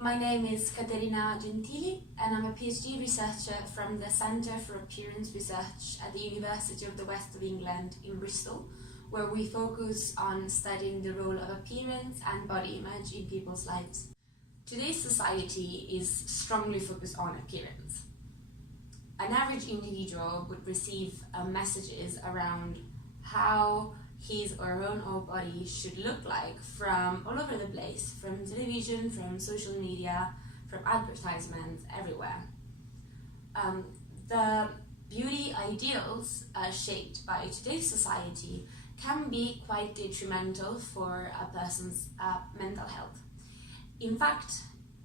My name is Caterina Gentili and I'm a PhD researcher from the Centre for Appearance Research at the University of the West of England in Bristol, where we focus on studying the role of appearance and body image in people's lives. Today's society is strongly focused on appearance. An average individual would receive messages around how his or her own body should look like from all over the place, from television, from social media, from advertisements, everywhere. The beauty ideals shaped by today's society can be quite detrimental for a person's mental health. In fact,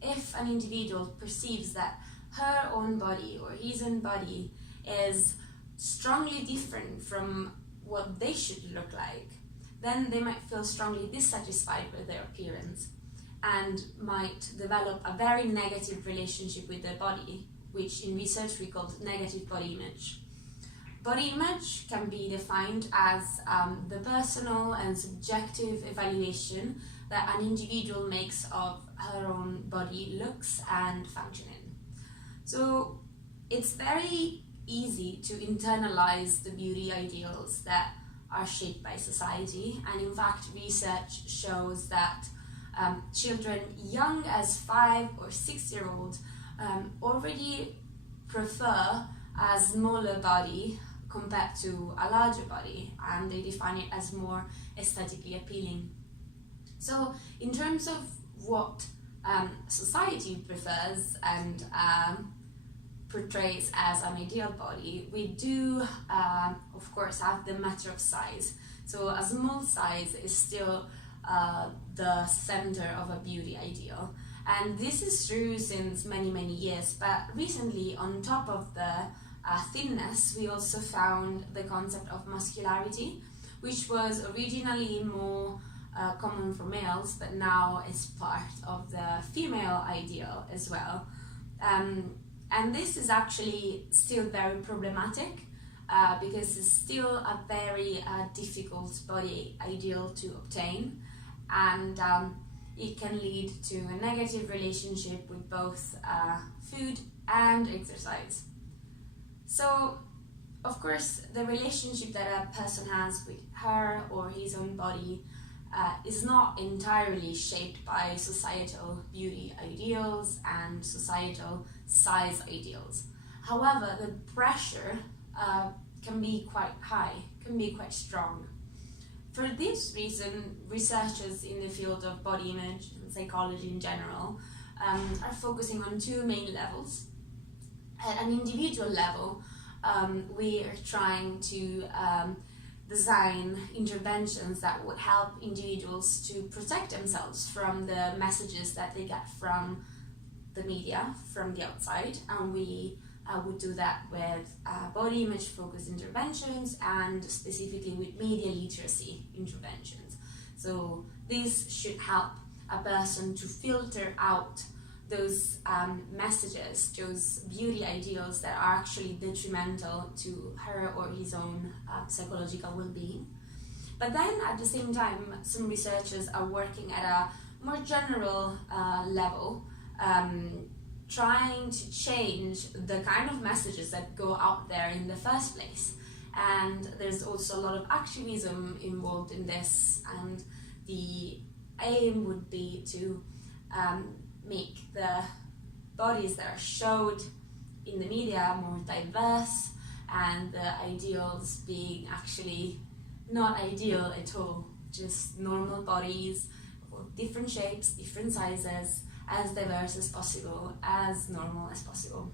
if an individual perceives that her own body or his own body is strongly different from what they should look like, then they might feel strongly dissatisfied with their appearance and might develop a very negative relationship with their body, which in research we call negative body image. Body image can be defined as the personal and subjective evaluation that an individual makes of her own body looks and functioning. So it's very easy to internalize the beauty ideals that are shaped by society, and in fact research shows that children young as 5 or 6-year-olds already prefer a smaller body compared to a larger body, and they define it as more aesthetically appealing. So in terms of what society prefers and portrays as an ideal body, we do of course have the matter of size. So a small size is still the center of a beauty ideal, and this is true since many years, but recently on top of the thinness we also found the concept of muscularity, which was originally more common for males but now is part of the female ideal as well. And this is actually still very problematic because it's still a very difficult body ideal to obtain, and it can lead to a negative relationship with both food and exercise. So, of course, the relationship that a person has with her or his own body is not entirely shaped by societal beauty ideals and societal size ideals. However, the pressure can be quite high, can be quite strong. For this reason, researchers in the field of body image and psychology in general are focusing on two main levels. At an individual level, we are trying to design interventions that would help individuals to protect themselves from the messages that they get from the media, from the outside, and we would do that with body image focused interventions and specifically with media literacy interventions. So this should help a person to filter out those messages, those beauty ideals that are actually detrimental to her or his own psychological well-being. But then at the same time, some researchers are working at a more general level, trying to change the kind of messages that go out there in the first place. And there's also a lot of activism involved in this, and the aim would be to make the bodies that are showed in the media more diverse, and the ideals being actually not ideal at all, just normal bodies of different shapes, different sizes, as diverse as possible, as normal as possible.